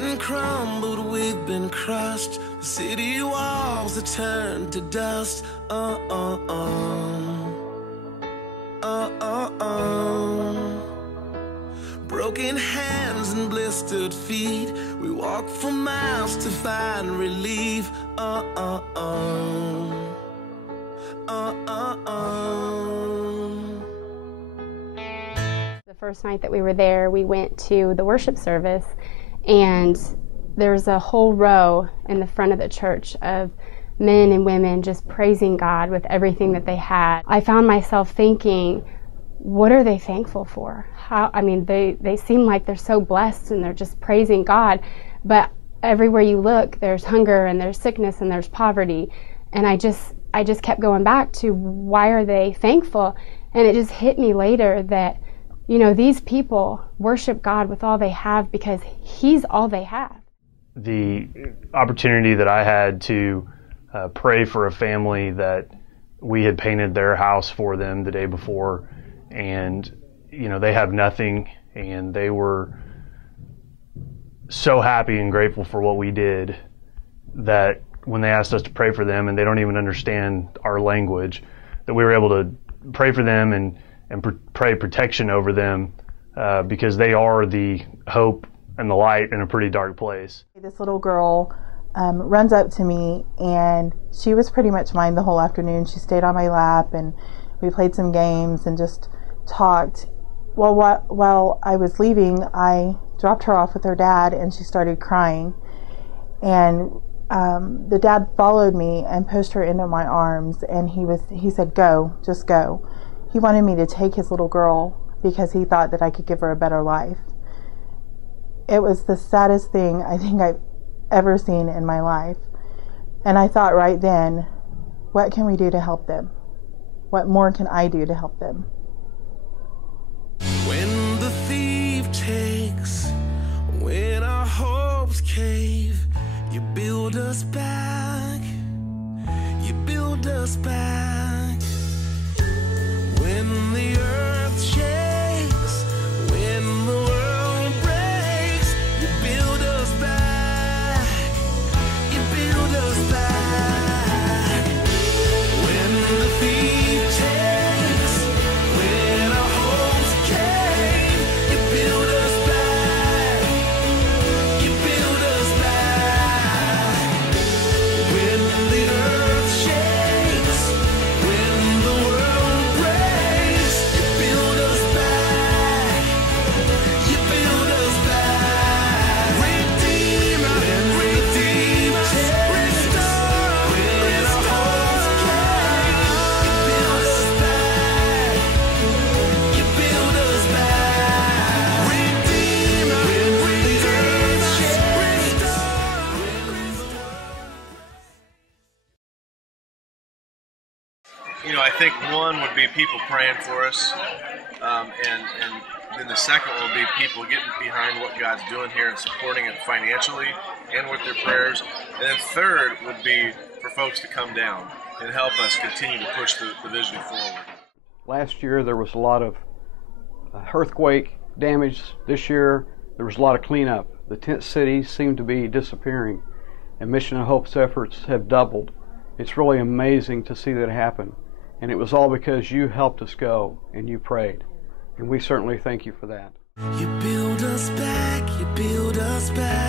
been crumbled, we've been crushed. The city walls are turned to dust. Broken hands and blistered feet, we walk for miles to find relief. The first night that we were there, we went to the worship service, and there was a whole row in the front of the church of men and women just praising God with everything that they had. I found myself thinking, what are they thankful for? They seem like they're so blessed and they're just praising God, but everywhere you look, there's hunger and there's sickness and there's poverty. And I just kept going back to, why are they thankful? And it just hit me later that, you know, these people worship God with all they have because He's all they have. The opportunity that I had to pray for a family that we had painted their house for them the day before, and you know, they have nothing, and they were so happy and grateful for what we did that when they asked us to pray for them, and they don't even understand our language, that we were able to pray for them and pray protection over them because they are the hope and the light in a pretty dark place. This little girl runs up to me, and she was pretty much mine the whole afternoon. She stayed on my lap, and we played some games and just talked. Well, while I was leaving, I dropped her off with her dad, and she started crying. And the dad followed me and pushed her into my arms, and he said, "Go, just go." He wanted me to take his little girl because he thought that I could give her a better life. It was the saddest thing I think I've ever seen in my life. And I thought right then, what can we do to help them? What more can I do to help them? When the thief takes, when our hopes cave, you build us back, you build us back. When the earth shakes, when the world breaks, you build us back, you build us back. When the thief takes, when our hopes cave, you build us back, you build us back. When the earth shakes, when the world breaks, you build us back, you build us back. Redeemer, Redeemer, restore, when our hopes cave, you build us back, you build us back. Redeemer, Redeemer, restore. You know, I think one would be people praying for us, and then the second one would be people getting behind what God's doing here and supporting it financially and with their prayers. And then third would be for folks to come down and help us continue to push the vision forward. Last year there was a lot of earthquake damage. This year there was a lot of cleanup. The tent cities seem to be disappearing, and Mission of Hope's efforts have doubled. It's really amazing to see that happen. And it was all because you helped us go and you prayed. And we certainly thank you for that. You build us back, you build us back.